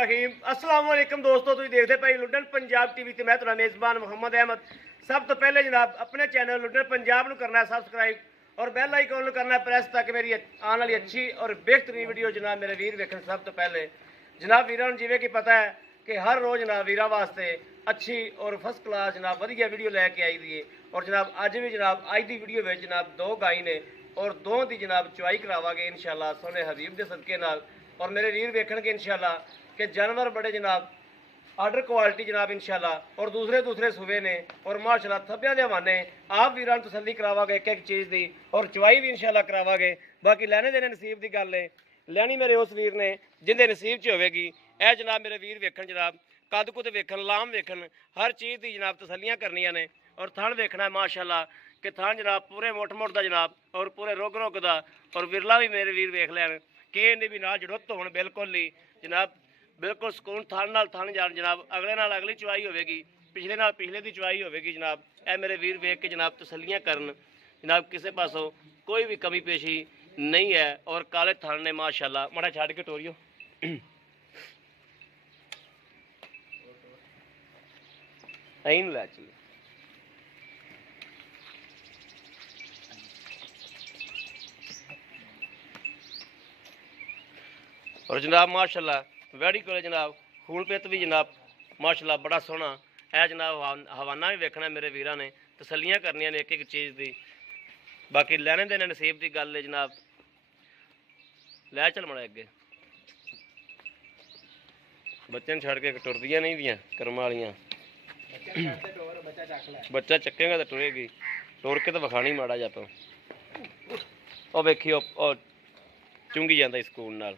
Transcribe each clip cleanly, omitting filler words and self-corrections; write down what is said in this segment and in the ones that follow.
रहीम अस्सलाम वालेकुम दोस्तों, तुम देखते पे लुडन पंजाब टीवी ते मैं तुहाडा मेज़बान मोहम्मद अहमद। सब तो पहले जनाब अपने चैनल लुडन पंजाब ਨੂੰ करना है सबसक्राइब और बैल आइकन ਨੂੰ करना है प्रेस ताकि मेरी आने वाली अच्छी और बेहतरीन वीडियो जनाब मेरे वीर वेखन। सब तो पहले जनाब वीरां जिवें कि पता है कि हर रोज़ जनाब वीरां वास्ते अच्छी और फर्स्ट क्लास जनाब वधिया वीडियो लैके आई दी है। और जनाब अज भी जनाब अज की वीडियो में जनाब दो गाय ने और दो की जनाब चुवाई करावांगे इंशाअल्लाह सोने हबीब के सदके नाल। और मेरे वीर वेखणगे इंशाअल्लाह कि जानवर बड़े जनाब आर्डर क्वालिटी जनाब इंशाअल्लाह और दूसरे सूबे ने और माशाअल्लाह थब्बियां दे हवाने आप वीरां तसल्ली करावांगे एक एक चीज़ की और चुवाई भी इंशाअल्लाह करावांगे। बाकी लैने देने नसीब की गल है, लैनी मेरे उस वीर ने जिंदे नसीब च होवेगी। यह जनाब मेरे वीर वेखण जनाब कद कुद वेखण लाम वेखण हर चीज़ की जनाब तसल्लियां करनियां ने और थण वेखना है माशाअल्लाह कि थण जनाब पूरे मुठ का जनाब और पूरे रुग का और विरला भी मेरे वीर वेख लैन कि इन्हें भी नाल जुड़त होण बिल्कुल ही जनाब बिल्कुल सुकून थण नाल थण जान जनाब अगले नाल अगली चुवाई होवेगी पिछले नाल पिछले की चुवाई होवेगी जनाब। ए मेरे वीर वेख के जनाब तसल्लियां करन जनाब किसी पासों कोई भी कमी पेशी नहीं है। और काले थण ने माशाअल्लाह माड़ा छड़ के टोरियो ऐन लै चल और जनाब माशाअल्लाह वैड़ी को जनाब खून पित भी जनाब माशाअल्लाह बड़ा सोहना है जनाब। हवाना भी वेखना मेरे वीरां ने तसल्लियां करनियां ने एक एक चीज़ की। बाकी लैने देने नसीब की गल है जनाब। लै चल मड़ा अगे बच्चे छड़ के टुरदियां नहीं दियां कर्म वालियां बच्चा चकेगा तो टुरेगी टुर के तो विखानी माड़ा जा तो और वेखी चुंगी जाता स्कूल नाल।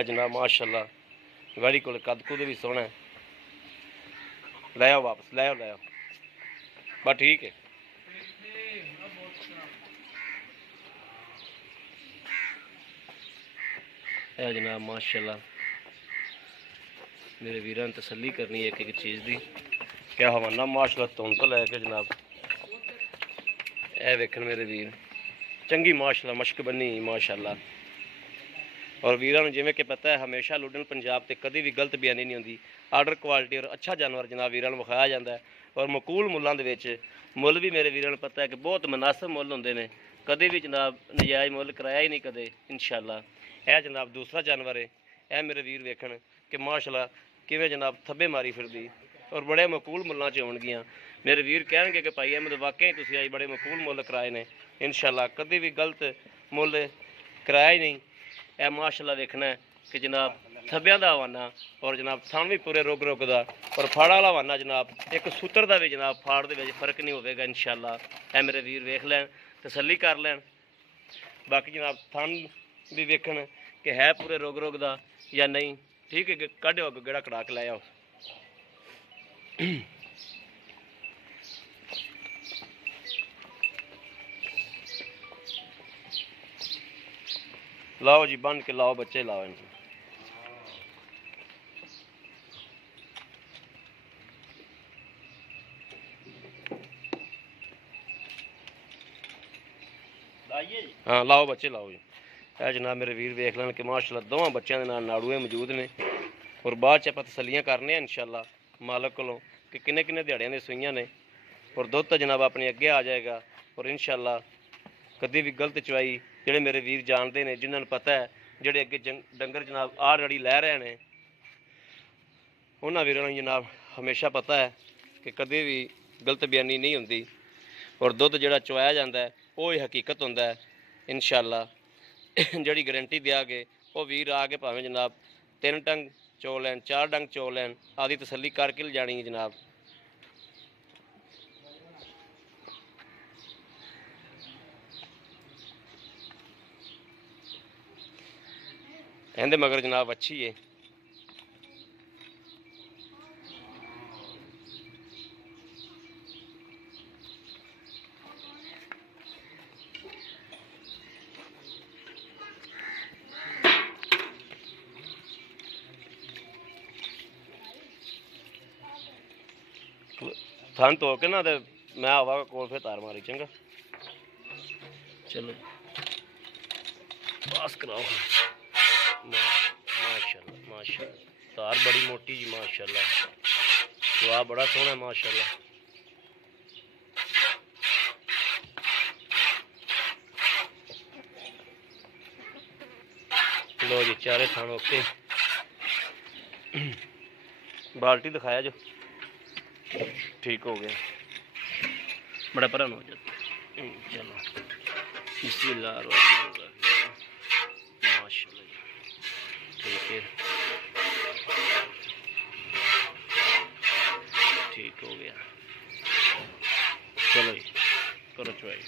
जनाब माशाअल्लाह गाड़ी को कद कुद भी सोहना है। लै आओ वापस लै आओ बस ठीक है। जनाब माशाअल्लाह मेरे वीरां ने तसल्ली करनी एक एक चीज़ की क्या हवाना माशाअल्लाह तुम तो लैके जनाब ए वेखन मेरे वीर चंगी माशाअल्लाह मश्क बनी माशाअल्लाह। और वीरां नूं जिवें कि पता है हमेशा लुडन पंजाब ते कभी भी गलत बयानी नहीं होंदी। आर्डर क्वालिटी और अच्छा जानवर जनाब वीरां नूं विखाया जाता है और मकूल मुल्लां दे विच मुल भी मेरे वीरां नूं पता है कि बहुत मुनासिब मुल होंदे ने कभी भी जनाब नजायज़ मुल कराया ही नहीं कदे इंशाअल्लाह। यह जनाब दूसरा जानवर है यह मेरे वीर वेखण कि माशाअल्लाह किवें जनाब थब्बे मारी फिरदी और बड़े मकूल मुल्लां च होणगियां। मेरे वीर कहणगे कि भाई अहमद वाकई तुसीं अज बड़े मकूल मुल कराए ने इंशाअल्लाह कभी भी गलत मुल कराया ही नहीं। यह माशाअल्लाह देखना है कि जनाब थब्बियां दा हवाना और जनाब थण भी पूरे रुग का और फाड़ा वाला हवाना जनाब एक सूत्र का भी जनाब फाड़ दे विच फर्क नहीं होगा इंशाअल्लाह। यह मेरे वीर वेख लैन तसल्ली कर लैन। बाकी जनाब थण भी वेखण कि है पूरे रुग का या नहीं ठीक है कढ़ो गेड़ा कड़ा के लै आओ। लाओ जी बन के लाओ बच्चे लाओ इनको। हाँ लाओ बच्चे लाओ जी। यह जनाब मेरे वीर वेख लैन कि माशाअल्लाह दोवां बच्चों के नाल नाड़ूए मौजूद ने और बाद च आपां तसल्लियां करने इंशाअल्लाह मालक कोलों कि किन्ने किन्ने दिहाड़ियां दी सूइयां ने और दुध तो जनाब अपने अगे आ जाएगा। और इंशाअल्लाह कभी भी गलत चुवाई जेडे मेरे वीर जानते हैं जिन्होंने पता है जेडे अगे डंगर जनाब आ रड़ी लै रहे हैं उन्होंने वीरों जनाब हमेशा पता है कि कभी भी गलत बयानी नहीं होंदी और दुध जोड़ा चुवाया जाता है वो ही हकीकत होंदा है इंशाअल्लाह। जी गारंटी दिया गए वो वीर आ के भावें जनाब 3 डंग चो लैन 4 डंग चो लैन आदि तसल्ली करके ले जानी है जनाब। कहते मगर जनाब अच्छी है। थन धो के ना मैं आवागा कोल फिर तार मारी चंगा। चलो पास कराओ। माशाल्लाह माशाल्लाह, तार बड़ी मोटी जी माशाल्लाह, सुहा बड़ा सोहना माशाल्लाह। लो जी चारे थान ओके। बाल्टी दिखाया जो ठीक हो गया, बड़ा भरन हो जाता। चलो बिस्मिल्लाह माशाल्लाह जी, ठीक है ठीक हो गया। चलो जी करो चुवाई।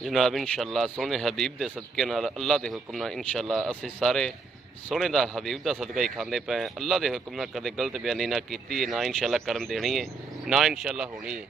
जनाब इंशाअल्लाह सोने हबीब के सदके नाल अल्लाह के हुक्म नाल इंशाअल्लाह असीं सारे सोने दा हबीब का सदका ही खांदे पे। अल्लाह के हुक्म नाल कदे गलत बयानी ना कीती ना इंशाअल्लाह करन देनी है, ना इंशाअल्लाह होनी है।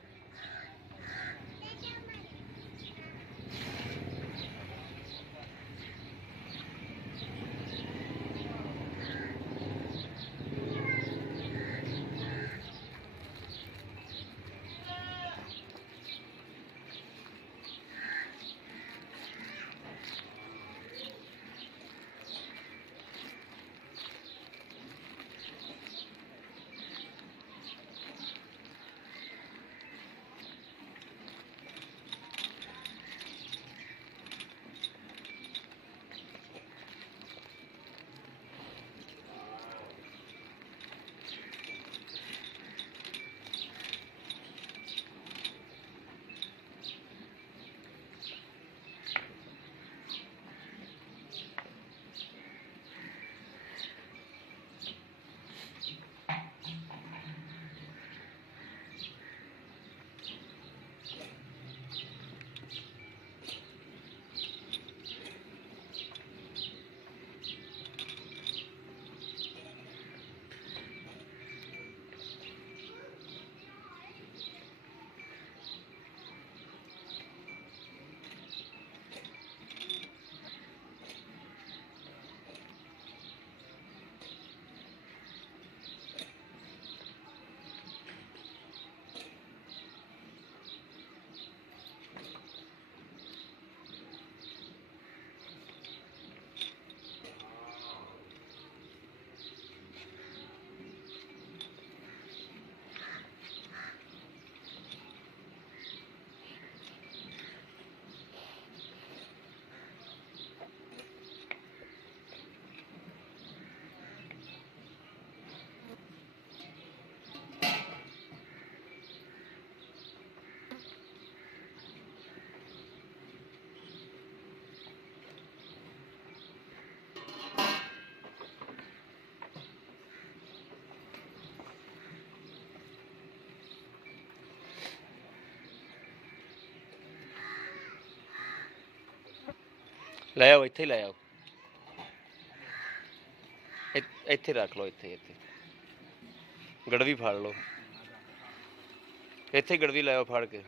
ਲੈ ਆਓ ਇੱਥੇ ਲੈ ਆਓ, ਇੱਥੇ ਰੱਖ ਲਓ, ਇੱਥੇ ਇੱਥੇ ਗੜਵੀ ਫੜ ਲਓ, ਇੱਥੇ ਗੜਵੀ ਲੈ ਆਓ ਫੜ ਕੇ।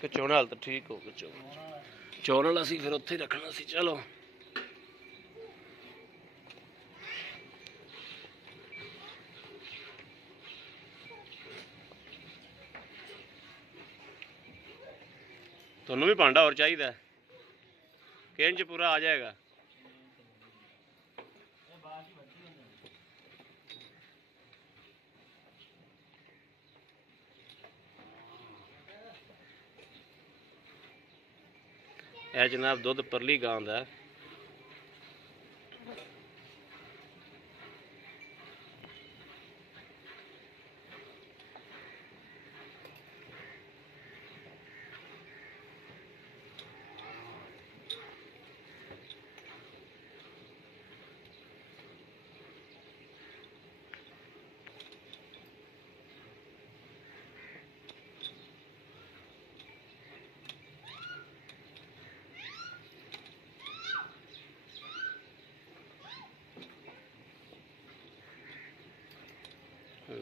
ਕਿ ਚੋਣ ਹਾਲ ਤਾਂ ਠੀਕ ਹੋ ਗਿਆ, ਚੋਣ ਵਾਲਾ ਸੀ ਫਿਰ ਉੱਥੇ ਹੀ ਰੱਖਣਾ ਸੀ। ਚਲੋ ਤੁਹਾਨੂੰ ਵੀ ਭਾਂਡਾ ਹੋਰ ਚਾਹੀਦਾ ਕਿ ਇੰਜ ਪੂਰਾ ਆ ਜਾਏਗਾ? ਇਹ ਜਨਾਬ ਦੁੱਧ ਪਰਲੀ ਗਾਂ ਦਾ।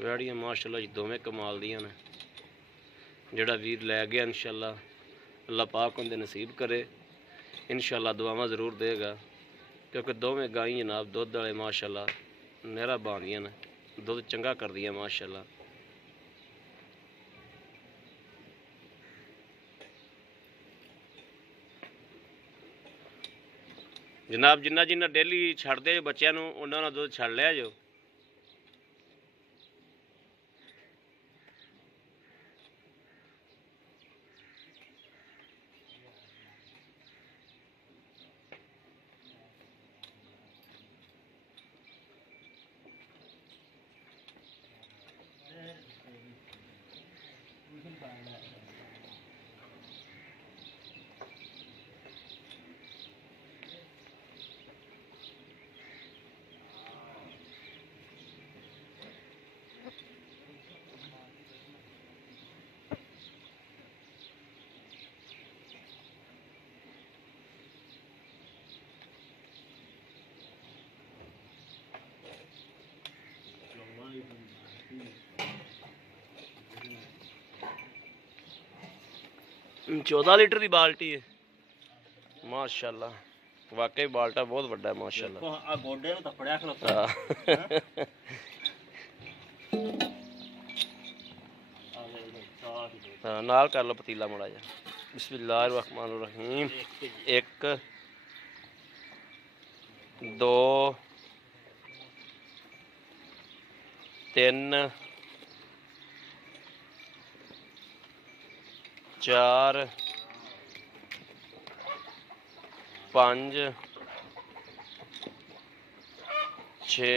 ਵੈੜੀਆਂ ਮਾਸ਼ਾਅੱਲਾ ਜੀ ਦੋਵੇਂ ਕਮਾਲ ਦੀਆਂ ਨੇ। ਜਿਹੜਾ ਵੀਰ ਲੈ ਗਿਆ ਇਨਸ਼ਾਅੱਲਾ ਅੱਲਾਹ ਪਾਕ ਉਹਦੇ ਨਸੀਬ ਕਰੇ, ਇਨਸ਼ਾਅੱਲਾ ਦੁਆਵਾਂ ਜ਼ਰੂਰ ਦੇਗਾ, ਕਿਉਂਕਿ ਦੋਵੇਂ ਗਾਈ ਜਨਾਬ ਦੁੱਧ ਵਾਲੇ ਮਾਸ਼ਾਅੱਲਾ ਨਹਿਰਾ ਬਾਂਦੀਆਂ ਨੇ, ਦੁੱਧ ਚੰਗਾ ਕਰਦੀਆਂ ਮਾਸ਼ਾਅੱਲਾ। ਜਨਾਬ ਜਿੰਨਾ ਜਿੰਨਾ ਡੇਲੀ ਛੱਡਦੇ ਬੱਚਿਆਂ ਨੂੰ ਉਹਨਾਂ ਨਾਲ ਦੁੱਧ ਛੱਡ ਲਿਆ ਜੋ। चौदह लीटर की बाल्टी है माशाअल्लाह, वाकई बाल्टा बहुत बड़ा है माशाअल्लाह। हाँ नाल कर लो पतीला माड़ा जा। बिस्मिल्लाहिर्रहमानिर्रहीम। एक दो तीन चार पाँच छे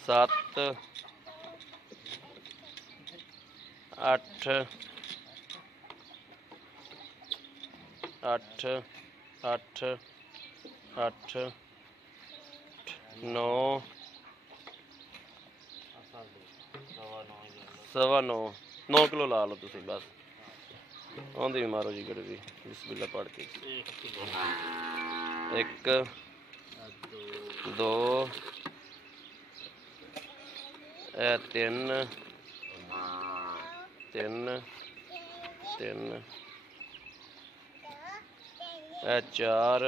सत्त अठ अठ अठ अठ नौ सवा नौ 9 किलो ला लो तुम बस। आंदी भी मारो जी गड़वी बिस्मिल्ला पढ़ के। एक दो तीन तीन तीन चार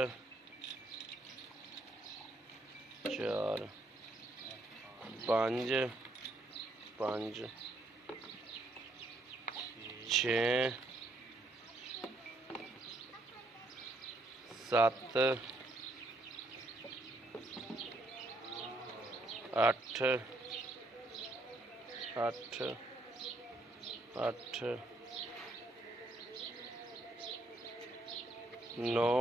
चार पाँच पाँच छे सत्त अठ अठ अठ नौ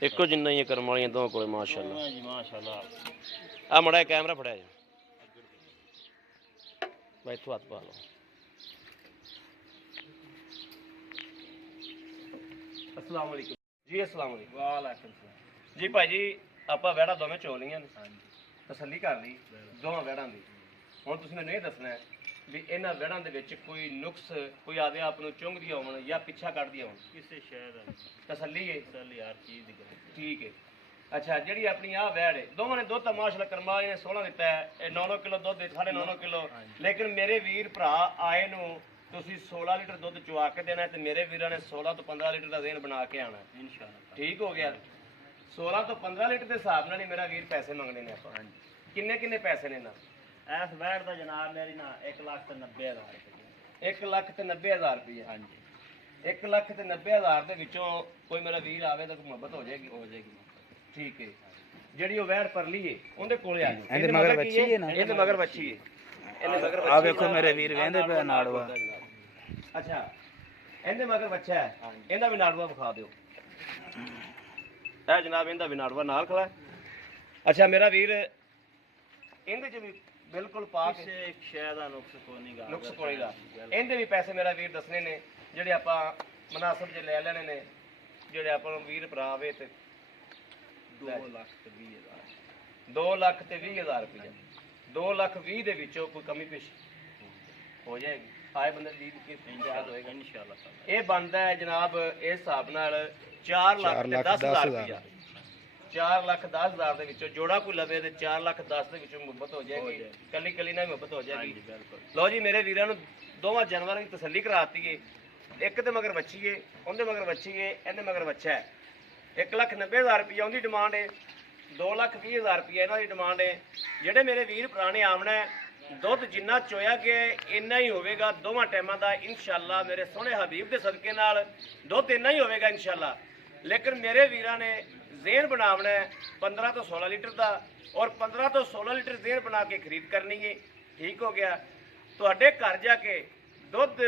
एको जिन्ना ही करम वालियां दो कोले माशाअल्लाह माशाअल्लाह। आ मड़ा कैमरा फड़ाया जी भाई तू हाथ पा लो। अस्सलाम वालेकुम जी। अस्सलाम वालेकुम। वालेकुम सलाम जी। भाई जी ਆਪਾਂ ਵਹਿੜਾ ਦੋਵੇਂ ਚੋਲੀਆਂ ਨੇ, ਤਸੱਲੀ ਕਰ ਲਈ ਦੋਵਾਂ ਵਹਿੜਾਂ ਦੀ। ਹੁਣ ਤੁਸੀਂ ਮੈਨੂੰ ਇਹ ਦੱਸਣਾ ਹੈ ਵੀ ਇਹਨਾਂ ਵਹਿੜਾਂ ਦੇ ਵਿੱਚ ਕੋਈ ਨੁਕਸ, ਕੋਈ ਆਦੇ ਆਪ ਨੂੰ ਚੁੰਗਦੀਆਂ ਹੋਣ ਜਾਂ ਪਿੱਛਾ ਕੱਢਦੀਆਂ ਹੋਣ, ਕਿਸੇ ਸ਼ੈ ਦਾ ਤਸੱਲੀ ਹੈ? ਤਸੱਲੀ ਹਰ ਚੀਜ਼ ਦੀ ਠੀਕ ਹੈ। ਅੱਛਾ ਜਿਹੜੀ ਆਪਣੀ ਆਹ ਵਹਿੜ ਹੈ ਦੋਵਾਂ ਨੇ ਦੁੱਧ ਤਾਂ ਮਾਸ਼ਾਅੱਲਾ ਕਰਮਾ ਨੇ 16 ਦਿੱਤਾ ਹੈ, ਇਹ 9 ਕਿਲੋ ਦੁੱਧ 9.5 ਕਿਲੋ। ਲੇਕਿਨ ਮੇਰੇ ਵੀਰ ਭਰਾ ਆਏ ਨੂੰ ਤੁਸੀਂ 16 ਲੀਟਰ ਦੁੱਧ ਚੁਆ ਕੇ ਦੇਣਾ ਤੇ ਮੇਰੇ ਵੀਰਾਂ ਨੇ 16 ਤੋਂ 15 ਲੀਟਰ ਦਾ ਦੇਣ ਬਣਾ ਕੇ ਆਣਾ ਇਨਸ਼ਾਅੱਲਾ। ਠੀਕ ਹੋ ਗਿਆ। 16 ਤੋਂ 15 ਲੀਟਰ ਦੇ ਹਿਸਾਬ ਨਾਲ ਹੀ ਮੇਰਾ ਵੀਰ ਪੈਸੇ ਮੰਗਣੇ ਨੇ ਆਪਾਂ। ਕਿੰਨੇ ਕਿੰਨੇ ਪੈਸੇ ਨੇ ਨਾ ਇਸ ਵੈਟ ਦਾ ਜਨਾਬ? ਮੇਰੀ ਨਾ 1,90,000 ਰੁਪਏ। 1,90,000 ਰੁਪਏ? ਹਾਂਜੀ 1,90,000 ਦੇ ਵਿੱਚੋਂ ਕੋਈ ਮੇਰਾ ਵੀਰ ਆਵੇ ਤਾਂ ਮੁਹੱਬਤ ਹੋ ਜਾਏਗੀ? ਹੋ ਜਾਏਗੀ। ਠੀਕ ਹੈ। ਜਿਹੜੀ ਉਹ ਵੈਟ ਪਰ ਲਈਏ ਉਹਦੇ ਕੋਲੇ ਆ ਜਾਓ। ਇਹਦੇ ਮਗਰ ਬੱਚੀ ਹੈ ਨਾ? ਇਹਦੇ ਮਗਰ ਬੱਚੀ ਹੈ। ਇਹਦੇ ਮਗਰ ਬੱਚੀ ਆ ਵੇਖੋ ਮੇਰੇ ਵੀਰ ਵੇਂਦੇ ਪਿਆ ਨਾੜਵਾ। ਅੱਛਾ ਇਹਦੇ ਮਗਰ ਬੱਚਾ ਹੈ, ਇਹਦਾ ਵੀ ਨਾੜਵਾ ਵਿਖਾ ਦਿਓ। ਇਹ ਜਨਾਬ ਇਹਦਾ ਵੀ ਨਾੜਵਾ ਨਾਲ ਖੜਾ। ਅੱਛਾ ਮੇਰਾ ਵੀਰ ਇਹਦੇ 'ਚ ਵੀ ਬਿਲਕੁਲ ਪਾ ਕੇ ਇੱਕ ਸ਼ੈ ਦਾ ਨੁਕਸ ਕੋਈ ਨਹੀਂਗਾ, ਨੁਕਸ ਕੋਈਗਾ। ਇਹਦੇ ਵੀ ਪੈਸੇ ਮੇਰਾ ਵੀਰ ਦੱਸਣੇ ਨੇ ਜਿਹੜੇ ਆਪਾਂ ਮੁਨਾਸਬ ਜੇ ਲੈ ਲੈਣੇ ਨੇ, ਜਿਹੜੇ ਆਪਾਂ ਨੂੰ ਵੀਰ ਭਰਾ ਆਵੇ ਤੇ 2,20,000 2,20,000 ਰੁਪਏ। 2,20,000 ਦੇ ਵਿੱਚੋਂ ਕੋਈ ਕਮੀ ਪੇਸ਼ੀ ਹੋ ਜਾਏਗੀ। ਆਏ ਬੰਦੇ ਦੀ ਇੰਤਜ਼ਾਰ ਹੋਏਗਾ ਇਨਸ਼ਾਅੱਲਾ। ਇਹ ਬਣਦਾ ਹੈ ਜਨਾਬ ਇਸ ਹਿਸਾਬ ਨਾਲ 4,10,000 ਰੁਪਇਆ। 4,10,000 ਦੇ ਵਿੱਚੋਂ ਜੋੜਾ ਕੋਈ ਲਵੇ ਤੇ 4,10,000 ਦੇ ਵਿੱਚੋਂ ਮੁਹੱਬਤ ਹੋ ਜਾਏਗੀ, ਕੱਲੀ ਕੱਲੀ ਨਾਲ ਮੁਹੱਬਤ ਹੋ ਜਾਏਗੀ। ਲਓ ਜੀ ਮੇਰੇ ਵੀਰਾਂ ਨੂੰ ਦੋਵਾਂ ਜਾਨਵਰਾਂ ਦੀ ਤਸੱਲੀ ਕਰਾਤੀ ਏ। ਇੱਕ ਤੇ ਮਗਰ ਵੱਛੀ ਏ, ਉਹਦੇ ਮਗਰ ਵੱਛੀ ਏ, ਇਹਦੇ ਮਗਰ ਵੱਛਾ ਹੈ। 1,90,000 ਰੁਪਇਆ ਉਹਦੀ ਡਿਮਾਂਡ ਏ, 2,20,000 ਰੁਪਇਆ ਇਹਨਾਂ ਦੀ ਡਿਮਾਂਡ ਏ। ਜਿਹੜੇ ਮੇਰੇ ਵੀਰ ਪੁਰਾਣੇ ਆਵਣਾ ਹੈ, ਦੁੱਧ ਜਿੰਨਾ ਚੋਇਆ ਗਿਆ ਇੰਨਾ ਹੀ ਹੋਵੇਗਾ ਦੋਵਾਂ ਟਾਈਮਾਂ ਦਾ ਇਨਸ਼ਾਅੱਲਾ। ਮੇਰੇ ਸੋਹਣੇ ਹਬੀਬ ਦੇ ਸਦਕੇ ਨਾਲ ਦੁੱਧ ਇੰਨਾ ਹੀ ਹੋਵੇਗਾ ਇਨਸ਼ਾਅੱਲਾ। ਲੇਕਿਨ ਮੇਰੇ ਵੀਰਾਂ ਨੇ ਜ਼ੇਨ ਬਣਾਉਣਾ ਹੈ 15 ਤੋਂ 16 ਲੀਟਰ ਦਾ, ਔਰ 15 ਤੋਂ 16 ਲੀਟਰ ਜ਼ੇਨ ਬਣਾ ਕੇ ਖਰੀਦ ਕਰਨੀ ਹੈ। ਠੀਕ ਹੋ ਗਿਆ। ਤੁਹਾਡੇ ਘਰ ਜਾ ਕੇ ਦੁੱਧ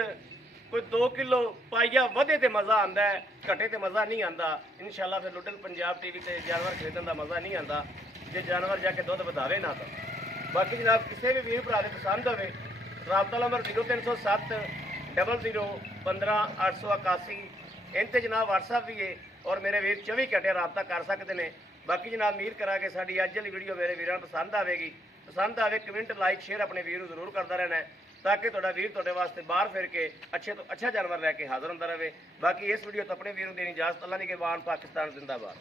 ਕੋਈ 2 ਕਿਲੋ ਪਾਈਆ ਵਧੇ ਤੇ ਮਜ਼ਾ ਆਂਦਾ ਹੈ, ਘਟੇ ਤੇ ਮਜ਼ਾ ਨਹੀਂ ਆਂਦਾ ਇਨਸ਼ਾਅੱਲਾ। ਫਿਰ ਲੁੱਟਨ ਪੰਜਾਬ ਟੀਵੀ ਤੇ ਜਾਨਵਰ ਖਰੀਦਣ ਦਾ ਮਜ਼ਾ ਨਹੀਂ ਆਂਦਾ ਜੇ ਜਾਨਵਰ ਜਾ ਕੇ ਦੁੱਧ ਵਧਾਵੇ ਨਾ ਤਾਂ। ਬਾਕੀ ਜਨਾਬ ਕਿਸੇ ਵੀ ਵੀਰ ਭਰਾ ਦੇ ਪਸੰਦ ਹੋਵੇ, ਰਾਬਤਾ ਨੰਬਰ 0307 00 15 881 ਇਹਨਾਂ ਤੇ ਜਨਾਬ WhatsApp ਵੀ ਹੈ, ਔਰ ਮੇਰੇ ਵੀਰ 24 ਘੰਟੇ ਰਾਬਤਾ ਕਰ ਸਕਦੇ ਨੇ। ਬਾਕੀ ਜਨਾਬ ਉਮੀਦ ਕਰਾਂਗੇ ਸਾਡੀ ਅੱਜ ਵਾਲੀ ਵੀਡੀਓ ਮੇਰੇ ਵੀਰਾਂ ਨੂੰ ਪਸੰਦ ਆਵੇਗੀ। ਪਸੰਦ ਆਵੇ ਕਮੈਂਟ ਲਾਈਕ ਸ਼ੇਅਰ ਆਪਣੇ ਵੀਰ ਨੂੰ ਜ਼ਰੂਰ ਕਰਦਾ ਰਹਿਣਾ ਹੈ, ਤਾਂ ਕਿ ਤੁਹਾਡਾ ਵੀਰ ਤੁਹਾਡੇ ਵਾਸਤੇ ਬਾਹਰ ਫਿਰ ਕੇ ਅੱਛੇ ਤੋਂ ਅੱਛਾ ਜਾਨਵਰ ਲੈ ਕੇ ਹਾਜ਼ਰ ਹੁੰਦਾ ਰਹੇ। ਬਾਕੀ ਇਸ ਵੀਡੀਓ ਤੋਂ ਆਪਣੇ ਵੀਰ ਨੂੰ ਦੇਣੀ ਇਜਾਜ਼ਤ। ਅੱਲਾ ਦੀ ਕੁਰਬਾਨ, ਪਾਕਿਸਤਾਨ ਜ਼ਿੰਦਾਬਾਦ।